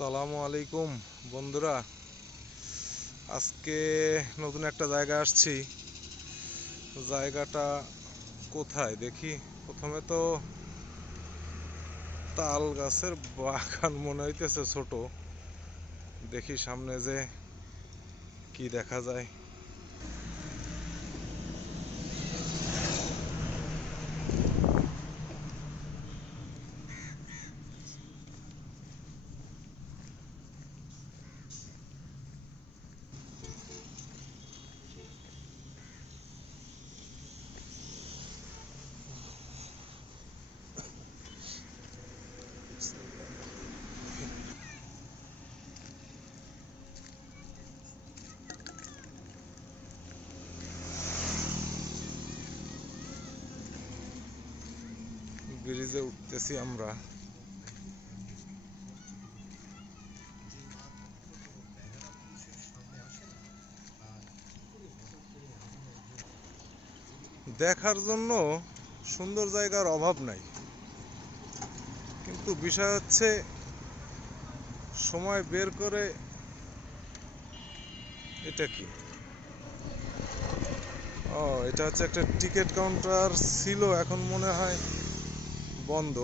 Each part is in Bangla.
আসসালামু আলাইকুম বন্ধুরা, আজকে নতুন একটা জায়গায় আসছি। জায়গাটা কোথায় দেখি। প্রথমে তো তাল গাছের বাগান মনে হইতেছে ছোট। দেখি সামনে যে কি দেখা যায়। ব্রিজে উঠতেছি আমরা। দেখার জন্য সুন্দর জায়গার অভাব নাই, কিন্তু বিষয় হচ্ছে সময় বের করে। এটা কি? ও, এটা হচ্ছে একটা টিকিট কাউন্টার ছিল, এখন মনে হয় বন্ধ।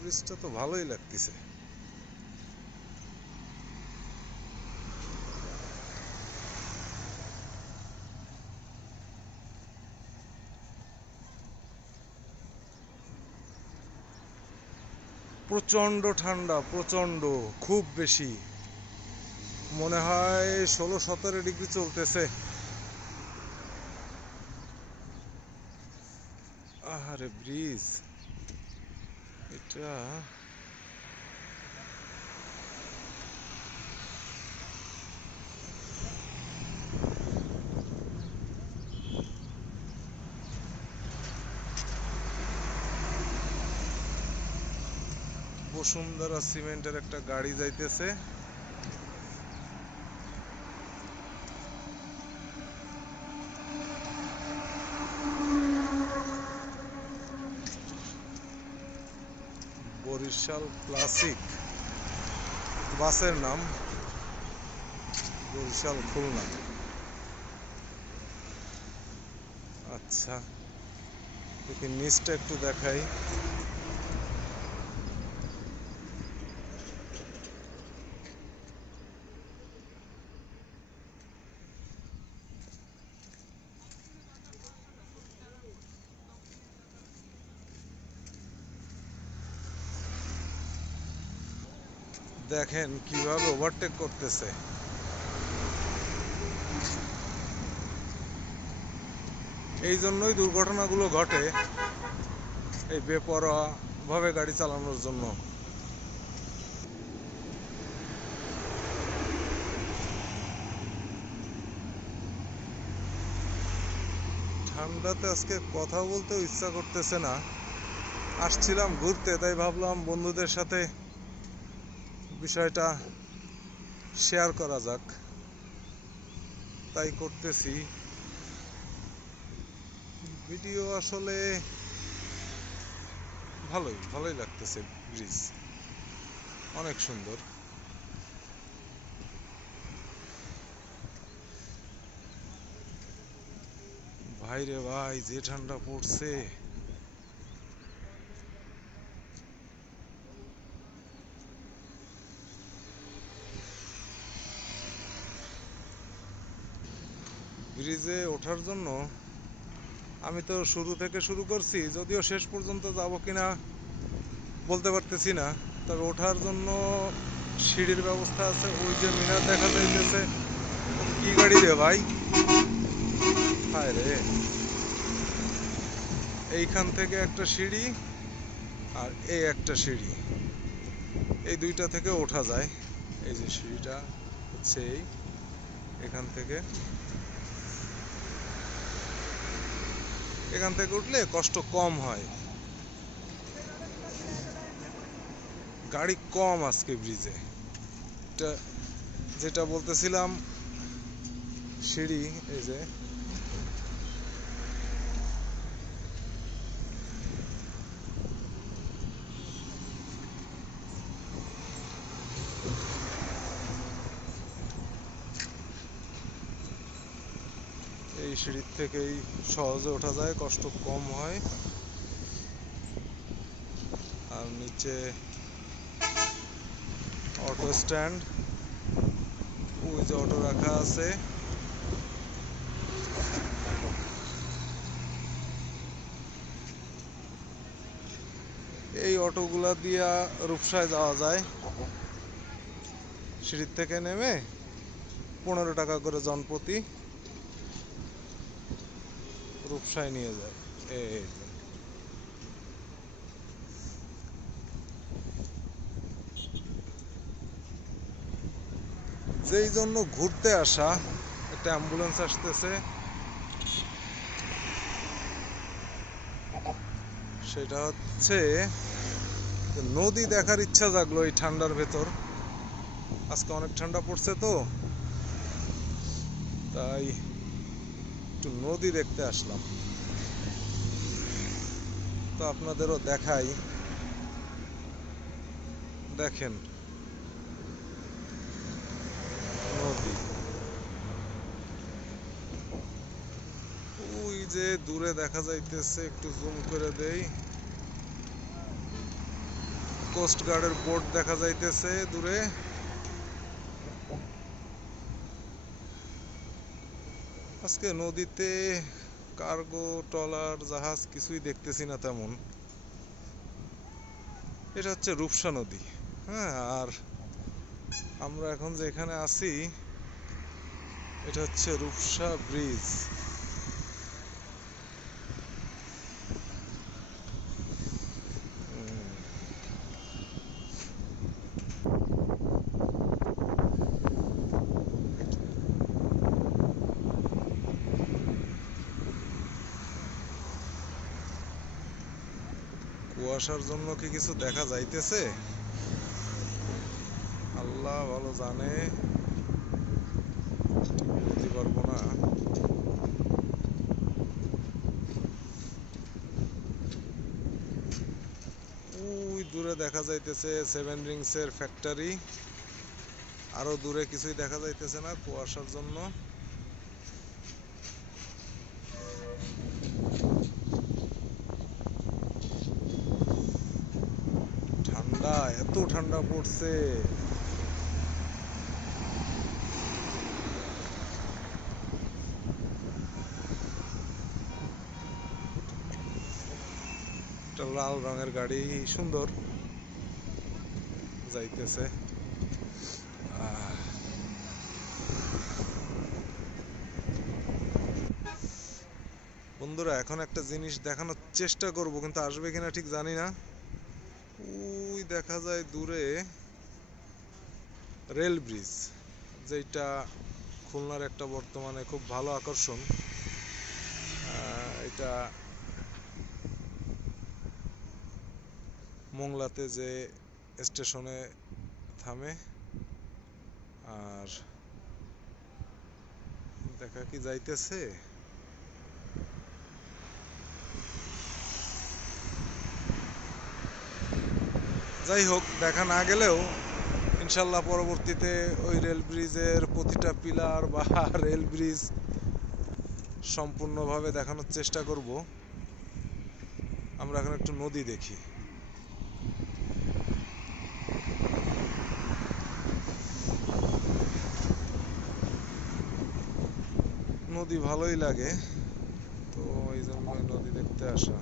ব্রিজটা তো ভালোই লাগতেছে। প্রচণ্ড ঠান্ডা, প্রচণ্ড, খুব বেশি। মনে হয় 16-17 ডিগ্রি চলতেছে। আহারে ব্রিজ এটা। বসুন্ধরা সিমেন্টের একটা গাড়ি যাইতেছে। বরিশাল ক্লাসিক বাসের নাম, বরিশাল খুলনা। আচ্ছা, দেখি নিচটা একটু দেখাই। দেখেন কিভাবে ওভারটেক করতেছে। এই জন্যই দুর্ঘটনাগুলো ঘটে, এই বেপরোয়া ভাবে গাড়ি চালানোর জন্য। ঠান্ডাতে আজকে কথা বলতেও ইচ্ছা করতেছে না। আসছিলাম ঘুরতে, তাই ভাবলাম বন্ধুদের সাথে বিষয়টা শেয়ার করা যাক, তাই করতেছি ভিডিও। আসলে ভালোই ভালোই লাগতেছে। ব্রিজ অনেক সুন্দর। ভাই রে ভাই, যে ঠান্ডা পড়ছে! ব্রিজে ওঠার জন্য আমি তো শুরু থেকে শুরু করছি, যদিও শেষ পর্যন্ত যাব কিনা বলতে পারতেছি না। তবে ওঠার জন্য সিঁড়ির ব্যবস্থা আছে। ওই যে মিনার দেখা যাইতেছে। কি গাড়ি রে ভাই! হায় রে! এইখান থেকে একটা সিঁড়ি আর এই একটা সিঁড়ি, এই দুইটা থেকে ওঠা যায়। এই যে সিঁড়িটা হচ্ছে এখান থেকে, এখান থেকে উঠলে কষ্ট কম হয়। গাড়ি কম আজকে ব্রিজে। এটা যেটা বলতেছিলাম, সিঁড়ি, এই যে সিঁড়ির থেকেই সহজে ওঠা যায়, কষ্ট কম হয়। আর নিচে অটো স্ট্যান্ড, ওই যে অটো রাখা আছে। এই অটোগুলা দিয়া রূপসায় যাওয়া যায়। সিঁড়ির থেকে নেমে 15 টাকা করে জনপ্রতি রূপসায় নিয়ে যায়। এই যে। যেই জন্য ঘুরতে আসা, একটা অ্যাম্বুলেন্স আসতেছে, সেটা হচ্ছে নদী দেখার ইচ্ছা জাগলো এই ঠান্ডার ভেতর। আজকে অনেক ঠান্ডা পড়ছে, তো তাই একটু নদী দেখতে আসলাম। তো আপনাদেরও দেখাই, দেখেন নদী। ওই যে দূরে দেখা যাইতেছে, একটু জুম করে দেই, কোস্ট গার্ডের বোট দেখা যাইতেছে দূরে। আজকে নদীতে কার্গো ট্রলার জাহাজ কিছুই দেখতেছি না তেমন। এটা হচ্ছে রূপসা নদী। হ্যাঁ, আর আমরা এখন যেখানে আছি এটা হচ্ছে রূপসা ব্রিজ। কুয়াশার জন্য কি কিছু দেখা যাইতেছে? আল্লাহ ভালো জানে, বলতে পারবো না। ওই দূরে দেখা যাইতেছে সেভেন রিংস এর ফ্যাক্টরি। আরো দূরে কিছুই দেখা যাইতেছে না কুয়াশার জন্য। ঠান্ডা, এত ঠান্ডা পড়ছে। একটা লাল রঙের গাড়ি সুন্দর যাইতেছে। বন্ধুরা, এখন একটা জিনিস দেখানোর চেষ্টা করব, কিন্তু আসবে কিনা ঠিক জানি না। ওই দেখা যায় দূরে রেল ব্রিজ, যেটা খুলনার একটা বর্তমানে খুব ভালো আকর্ষণ। এটা মোংলাতে যে স্টেশনে থামে। আর দেখা কি যাইতেছে? যাই হোক, দেখা না গেলেও ইনশাল্লাহ পরবর্তীতে ওই রেল ব্রিজের প্রতিটা পিলার বা রেল ব্রিজ সম্পূর্ণভাবে দেখানোর চেষ্টা করব। আমরা এখন একটু নদী দেখি। নদী ভালোই লাগে, তো এই জন্য নদী দেখতে আসা।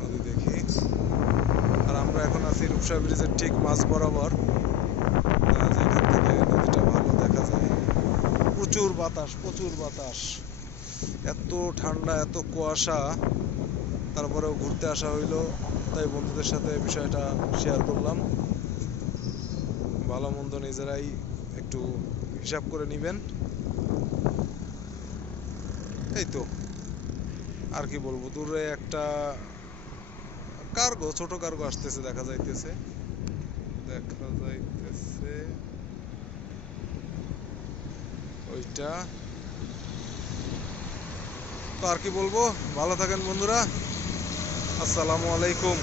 নদী দেখি। আর আমরা এখন আছি রূপসা ব্রিজের ঠিক মাঝ বরাবর, যেখান থেকে নদীটা ভালো দেখা যায়। প্রচুর বাতাস, প্রচুর বাতাস, এত ঠান্ডা, এত কুয়াশা, তারপরেও ঘুরতে আসা হইলো, তাই বন্ধুদের সাথে বিষয়টা শেয়ার করলাম। ভালো মন্দ নিজেরাই একটু হিসাব করে নিবেন। এই তো, আর কি বলবো, দূরে একটা কার্গো, ছোট কার্গো আসতেছে, দেখা যাইতেছে, দেখা যাইতেছে ওইটা। তো আর কি বলবো, ভালো থাকেন বন্ধুরা, আসসালামু আলাইকুম।